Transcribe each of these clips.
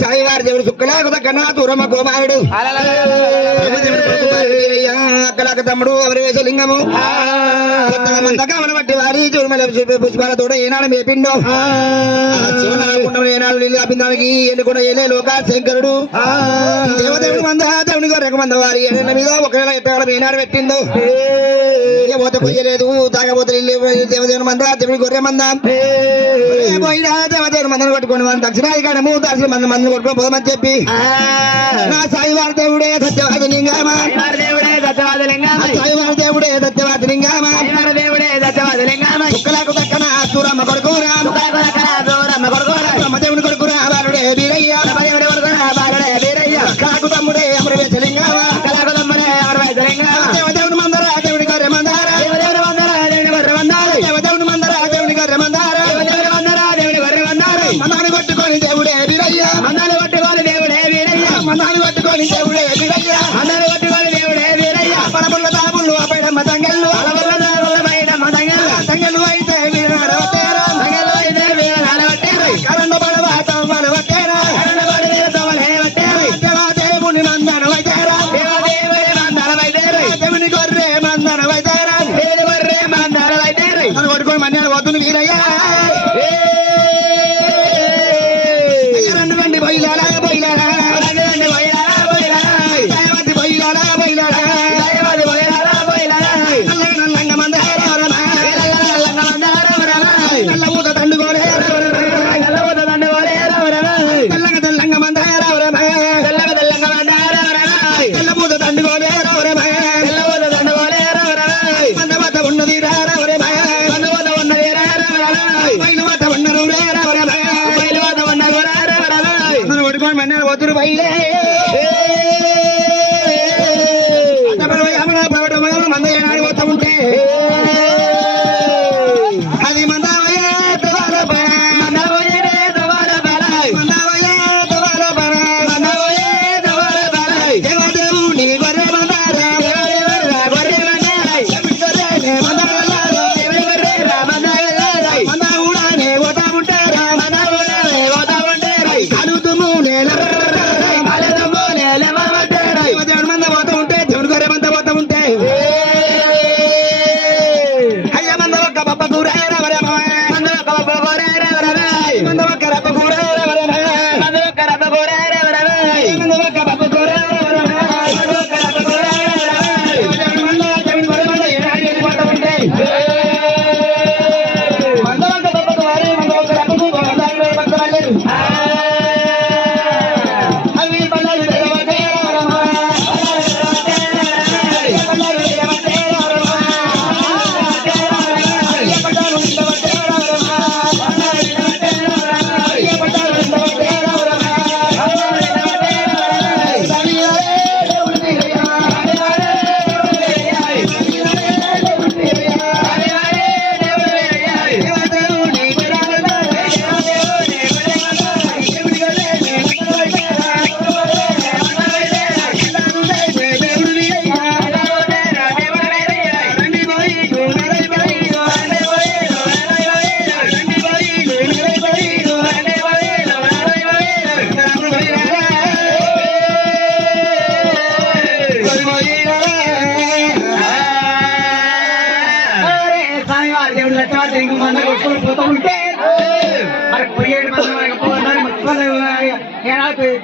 సాయివారి దేవుడు సుక్కలాగు కన్నా దూరమ గోమాయుడు తమ్ముడు అవరివేశ లింగము? మందకమన బట్టి వారి చూడమల పుష్పాల తోడ ఏనాడు మేపిండు ఏనాడు నీళ్ళు ఆపిందానికి ఎన్నుకున్న ఏలే లోక శంకరుడు దేవదేవుడు మంద దేవుని గొర్రెక మంద వారి. ఏళ్ళ మీద ఒకవేళ ఎట్టగల ఏనాడు పెట్టిండు. పోతే కొయ్యలేదు తాగబోతే దేవదేవుని మంద దేవుని గొర్రె మంద. పోయినా దేవదేవుని మందను కొట్టుకొని మనం దక్షిణాది కాడము మంది కొట్టుకొని పోదామని చెప్పి. నా సాయివారి దేవుడే సత్యవాద లింగమా? దేవుడే దత్తవాద లింగం సాయివారి దేవుడే సత్యవాద లింగమా. దేవుడే దత్తవాద లింగం కుక్కలకు దక్కన సూరమ్మ కొడుకురా బ్రహ్మదేవుని కొడుకురా బాలుడే వీరయ్య. బాలుడే వీరయ్య. కాకు తమ్ముడే అమరవేశ లింగమా. కళాకు తమ్ముడే అమరవైద్య లింగం దేవదేవుని మందర దేవుని గొర్రె మందార. దేవదేవుడు వందర దేవుని గొర్రె వందాలి దేవదేవుని మందర దేవుని గొర్రె మందార. దేవదేవుడు వందర దేవుని గొర్రె వందాలి మందాన్ని కొట్టుకొని దేవుడే వీరయ్య. మందాలు పట్టుకోని దేవుడే వీరయ్య. మందాన్ని కొట్టుకొని దేవుడే ఒక్క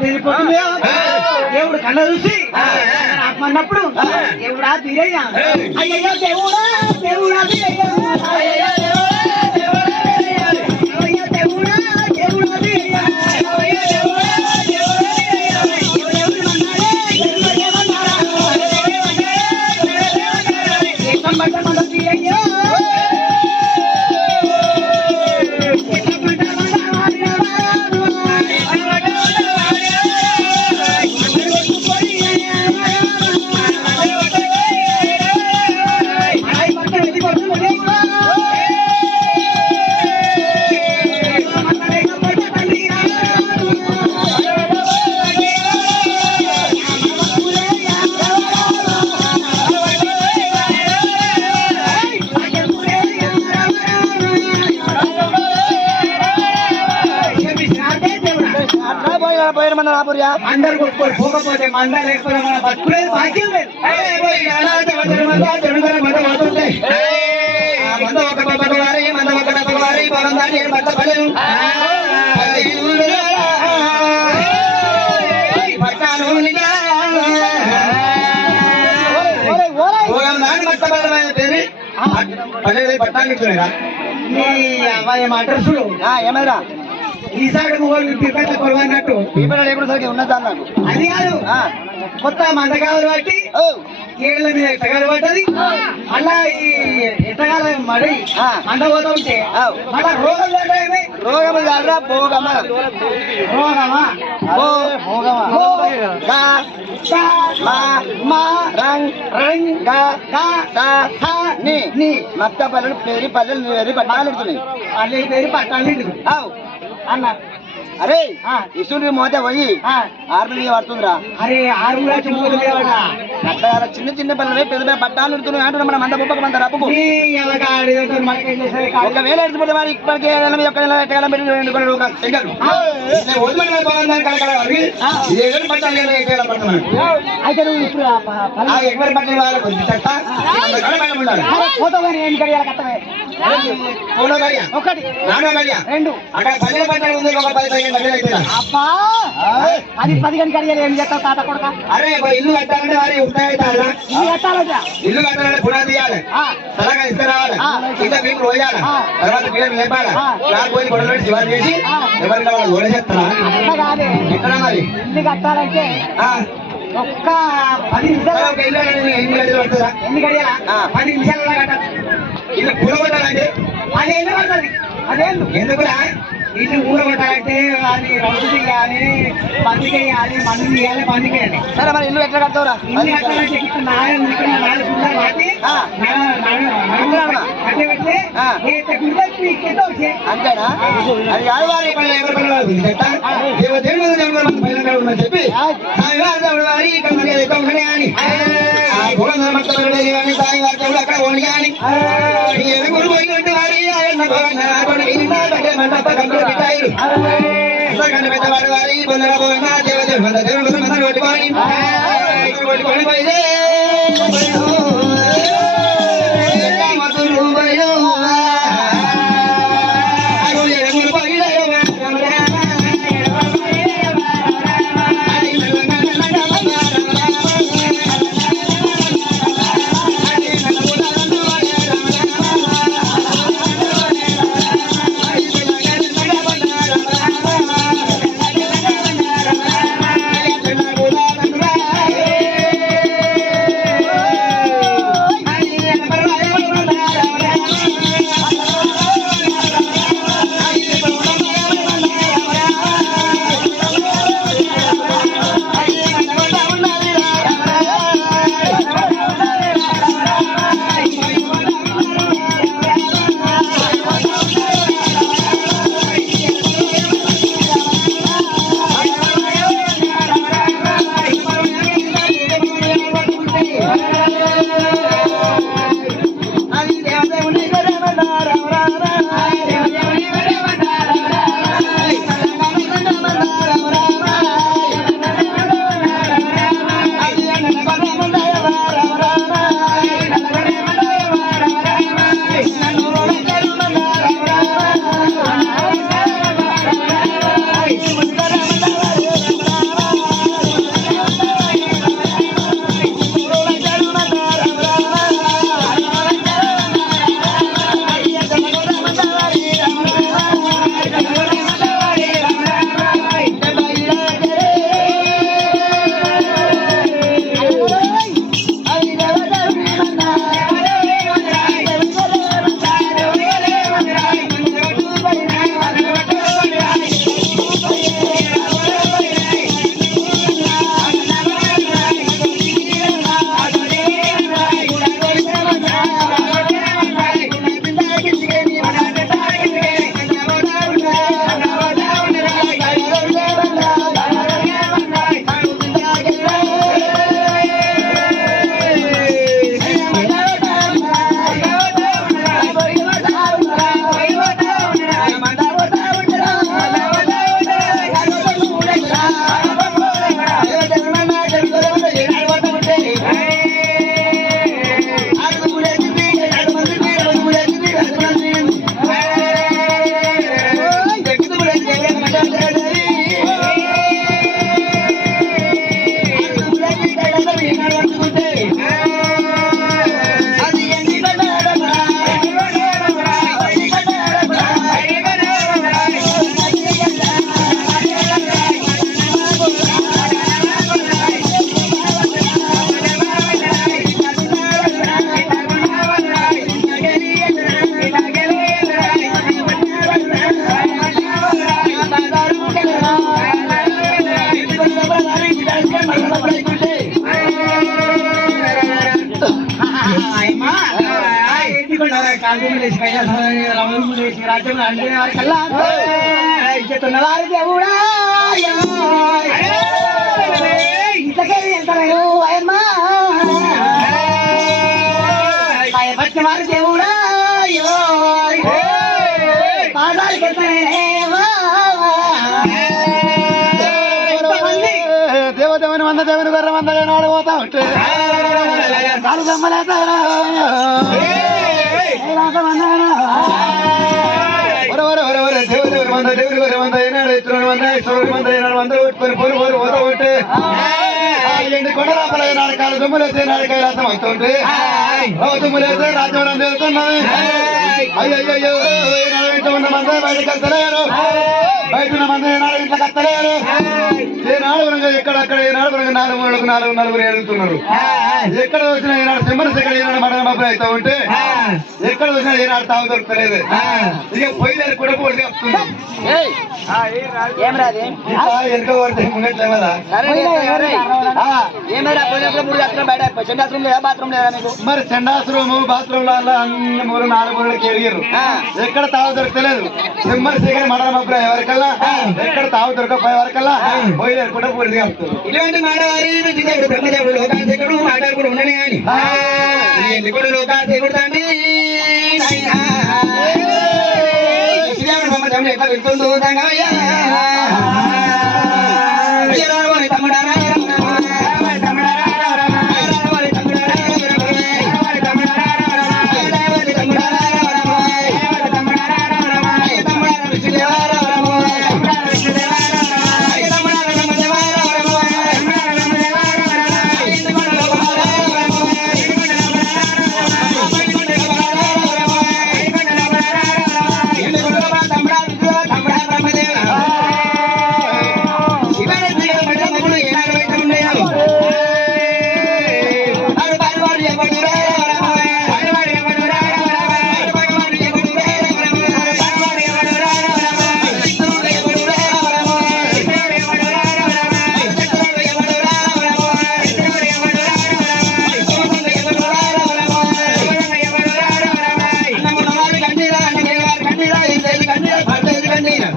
తెలిసిపోతుంది దేవుడు కళ్ళ చూసి ఆత్మన్నప్పుడు దేవుడా తీరయ్య. అయ్యయ్యో దేవుడా దేవుడా తీరయ్య. రాపుర్యా అందరు కొట్టుకొని పోకపోతే మంద లేకపోతే మన బతుకులేదు భాగ్యం లేదు. మంద ఒక పక్కవారి మంద ఒక పక్కవారి పొలం దాన్ని ఏం పట్ట పడేను పట్టాను నిజా పోయాం దాన్ని పట్ట పడమైన పేరు పల్లెలు పట్టాలు ఇస్తున్నారా అమ్మాయి ఏమైనా ఈ సైడ్ మొగలు తిరుపతి కొలవన్నట్టు పీపల లేకుండా సరికి ఉన్నదా నాకు అది కాదు. కొత్త మందకాలు బట్టి ఏళ్ళ మీద ఎట్టగాలు పడ్డది. అలా ఈ ఎట్టగాల మడి ఆ. మంద పోతా ఉంటే. మళ్ళా రోగం ఏమి? రోగము? కాదురా భోగమ? రోగమా రంగ్ రంగ్ మత్త పల్లెలు పేరు పల్లెలు నేరి పట్టాలు ఎడుతున్నాయి అల్లి పేరు పట్టాలి ఆవ్ అన్న అరే. ఇసుడు మోతే పోయి ఆ, ఆర్మీ పడుతుందిరా. అరే ఆరు చిన్న చిన్న పల్లెలు పెద్ద పెద్ద పట్టాలు ఎడుతున్నాయి అంటున్నా మన మంద బొప్పక మంద రప్పుకు ఒకవేళ ఎడిచిపోతే వారు ఇప్పటికే నెల మీద ఒక నెల ఎట్టగలం పెట్టి ఒక అయితే నువ్వు ఇప్పుడు ఆ ప- పల్లె- అరే, పోతావు కానీ ఏం కడియాలి కట్టవే ఒకటి. రెండు. అబ్బా! అది పది గంటకి కడియాలి ఏం చేస్తావు తాత కొడక? అరే ఇల్లు కట్టాలంటే వారి ఉంటాయి ఇది కట్టాలట? ఇల్లు కట్టాలంటే పునాది తీయాలి సలహా ఇస్తే రావాలి. కింద మీకు పోయాలి. తర్వాత పిల్లలు లేపాలి. నాకు పోయి గొడవ శివారు చేసి. ఎవరికి వాళ్ళు గొడవ చేస్తారా ఎక్కడ మరి? ఇల్లు కట్టాలంటే. ఒక్క పది నిమిషాలు ఇల్లు ఎన్ని గంటలు పడుతుందా? ఎన్ని కడియాలా ఆ. పది నిమిషాలలో కట్టాలి. ఇల్లు కూలగొట్టాలంటే అదేంటి పడుతుంది అదేందు ఎందుకురా? ఇల్లు ఊరగొట్టాలంటే అది రౌతు చేయాలి పంది చేయాలి మందు చేయాలి పంది చేయాలి సరే మరి ఇల్లు ఎట్లా కడతావురా? ఇల్లు కట్టాలంటే ఇక్కడ నాలుగు నాలుగు గుండలు? కట్టె పెట్టి గుండెలు వచ్చే. అంతేనా? అది కాదు వారి దేవుడు చెప్పి కానీ అక్కడ కానీ పోయినట్టు వారి ఆయన భగవాన్ కొన్ని ఇల్లు కట్టే మండప కంపెనీ పెట్టాయి అంతకన్నా పెద్దవాడు భయపడిన దేవుడా పాదాలకి దేవదేవుని వంద దేవుని గొర్రె వంద నాడు పోతా ఉంటే కాలు దమ్మలేతారా ఒరే వంద దేవుని వంద ఏనాడు ఇతరుడు వంద ఇతరుడు వంద ఏనాడు వంద కొట్టుకొని పోరు పోరు పోతా ఉంటే ఆ ఎండి కొండ లోపల ఏనాడు కాలు దుమ్ములేస్తే ఏనాడు కైలాసం అవుతుంటే ఓ దుమ్ములేస్తే రాజ్యం తెలుస్తున్నది అయ్యో ఇంట్లో ఉన్న మంది బయటకు వెళ్తలేరు. బయట ఉన్న మంది ఏనాడు ఇంట్లోకి వస్తలేరు ఏనాడు ఎక్కడక్కడ ఏనాడు నాలుగు మూడు నాలుగు నలుగురు ఎదుగుతున్నారు ఎక్కడ వచ్చినా ఏనాడు సింబల్స్ ఎక్కడ ఏనాడు మబ్బులు అవుతా ఉంటే ఎక్కడ వచ్చినా ఏనాడు తాగు దొరుకుతలేదు ఇక పోయినారు కూడా పోటీ చెప్తుంది వెనుక పడితే ముంగట్లే కదా మూడు బయట మరి సండాస్ రూమ్ బాత్రూమ్లో అన్ని మూడు నాలుగు మూలకి ఎరిగారు ఎక్కడ తావు దొరకలేదు. మడన మబ్బులు ఎవరికల్లా ఎక్కడ తావు దొరకపోయే వరకల్లా పోయినారు కూడా పోటీ చెప్తుంది ఇటువంటి మాటవారి విద్యుడు బ్రహ్మదేవుడు లోకాశకుడు మాట్లాడుకుని ఉండని అని. ఎందుకుడు లోకాశకుడు తండ్రి? నాయనా. శ్రీరాముడు manera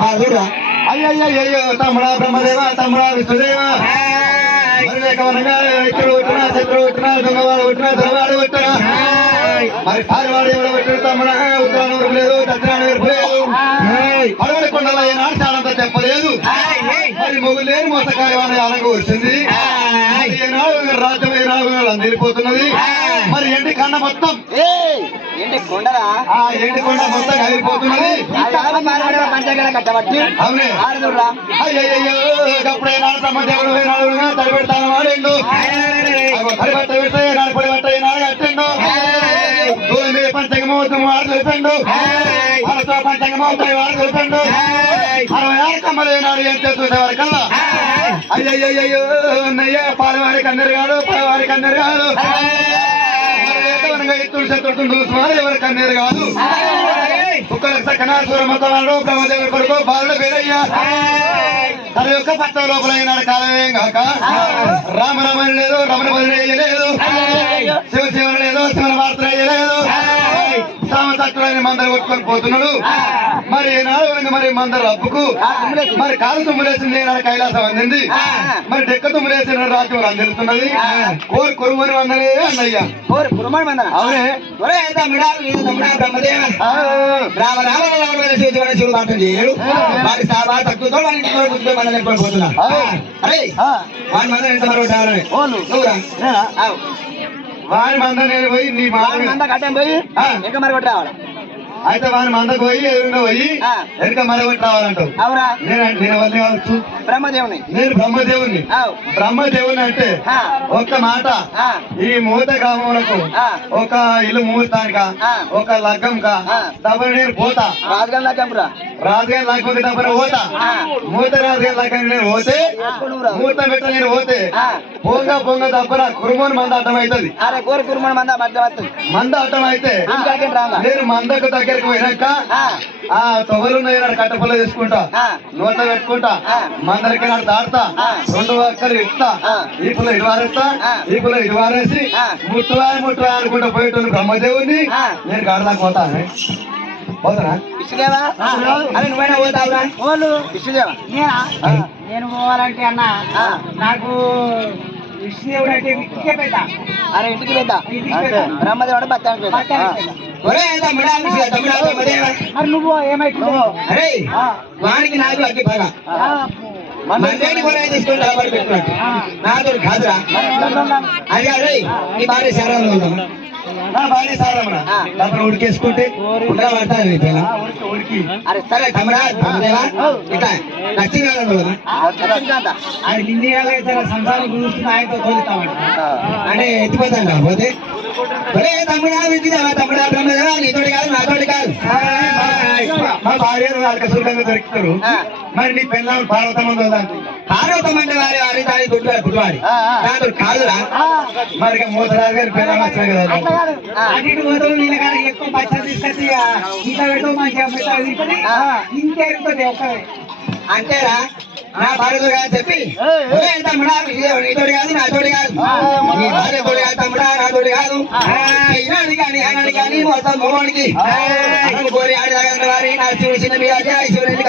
బాధుడురా అయ్యయ్యో తమ్ముడా బ్రహ్మదేవ తమ్ముడా విష్ణుదేవ మరి లేక వనగా ఇతడు కొట్టినా శత్రువు కొట్టినా దొంగవాడు కొట్టినా దొంగవాడు కొట్టినా మరి పారివాడు ఎవడు కొట్టిన తమ్ముడా ఉత్తరాన్ని ఊరుకు లేదు దక్షిణాన్ని ఊరుకు లేదు అడవి కొండలో ఏనాడు చాలంతా చెప్పలేదు మరి మొగ్గు లేని మోసకార్యమైన ఆనంగా వచ్చింది రాజ్యం వెళ్ళిపోతున్నది. మరి ఎండి కండ మొత్తం? ఏంటి కొండరా? ఎండి కొండ మొత్తం అయ్యయ్యో అప్పుడే నాడు తడిపెడతాను పెడితే నాడు తెలిపిండు తెలిపిండు అరవై ఆరు కమ్మలు ఏం అయ్యయ్యో పాలవారికి అందరు కాదు పాలవారికి అందరు కాదు ఎత్తుడు శత్రుడు సుమారు ఎవరికి అందరు కాదు కుక్కలకు సక్కన సూరమతవాడు బ్రహ్మదేవుడి కొడుకు బాలుడు పేరయ్యా. తన యొక్క పట్ట లోపల అయినాడు కాలమేం కాక రామరమణ లేదు రమణ బలి లేదు శివ శివన లేదు శివన వార్త లేదు సామసత్తుడైన మందరు కొట్టుకొని పోతున్నాడు. మరి ఏనాడు మరి మందరు అప్పుకు? మరి కాలు తుమ్ములేసింది ఏనాడు కైలాసం అందింది? మరి డెక్క తుమ్ములేసిన రాజ్యం అందిస్తున్నది? కోరి కొరుమని వందలే అన్నయ్య. ఓరి పురమాడు మందన అవునే. రామ రామ శివుడు పాఠం చేయడు. సాబా తక్కువతో ఇంటి మన నెట్టుకొని పోతున్నా అరే ఆ, వాడి మందరం ఎంత ఓలు. వారి మంద నేను పోయి నీ మాట మంద కట్టం పోయి. ఇంకా మరి కొట్టి రావాలి అయితే వారి మందకు పోయి ఎదురుగా పోయి. వెనక మరొకటి రావాలంటావు అవురా నేను నేను వల్లే కావచ్చు బ్రహ్మదేవుని నేను బ్రహ్మదేవుని. బ్రహ్మదేవుని అంటే. ఒక్క మాట. ఈ మూత గ్రామములకు ఆ. ఒక ఇల్లు ముహూర్తానిక. ఒక లగ్గంక ఆ. డబ్బులు నేను పోతా రాజుగారి లగ్గంపురా రాజుగారి లగ్గంకి డబ్బులు పోతా. మూత రాజుగారి లగ్గంకి నేను పోతే ముహూర్తం పెట్ట నేను పోతే. పొంగ పొంగ దబ్బర కురుమని మంద అడ్డం అవుతుంది మంద మంద అడ్డం అయితే నేను మందకు దగ్గరికి పోయినాక ఆ. ఆ తొగలున్నాయి నాడు కట్టపల్ల తీసుకుంటా ఆ. నోట్లో పెట్టుకుంటా ఆ. మందరికి నాడు దాడతా. రెండు ఒక్కరు ఇస్తా ఆ. ఈ పుల్ల ఇటు వారేస్తా ఆ. ఈ పుల్ల ఇటు వారేసి ఆ. ముట్టువాయి ముట్టువాయి అనుకుంటా పోయేటోళ్ళు బ్రహ్మదేవుని. నేను గాడదాకా పోతాను పోతానా నువ్వైనా పోతావురా వాళ్ళు. నేను పోవాలంటే అన్న నాకు అరే ఇంటికి పెద్ద బ్రహ్మదేవుడు బత్తానికి మరి నువ్వు ఏమైతున్నావు అరే వానికి నాకు అగ్గి బాగా. మందేని కూడా తీసుకొని నిలబడి పెట్టుకున్నట్టు నాతో కాదురా. అది అరే నీ భార్య శరణంలో ఉందా? నా భార్య సారమ్మన ఆ. డబ్బులు ఉడికేసుకుంటే ఉడికి ఉడికి. అరే సరే తమ్ముడా బ్రహ్మదేవా ఇట్లా లక్ష్మీనారాయణ కదా ఆయన నిన్నే సంసారం గురించి ఆయనతో తోలుతామంట. అంటే ఎత్తిపోతాను కాకపోతే ఒరే తమ్ముడా విద్యుదేవా తమ్ముడా? బ్రహ్మదేవా నీతోటి కాదు నాతోటి కాదు. మా భార్య వాళ్ళకి సుఖంగా దొరుకుతారు ఆ. మరి నీ పెళ్ళాం పార్వతం ఉందో? దాంట్లో పార్వతం అంటే వారి వారి దాని గుడ్డువారి గుడ్డువారి. కాదురా. మరి ఇక మూతరాజు గారి పెళ్ళాం వచ్చినాయి కదా. అన్నిటి అంతేరా నా భార్యతో కాదు చెప్పి తమ్ముడా? నీతోటి కాదు నాతోటి కాదు. కానీ కానీ చిన్న మీద ఐశ్వర్యుని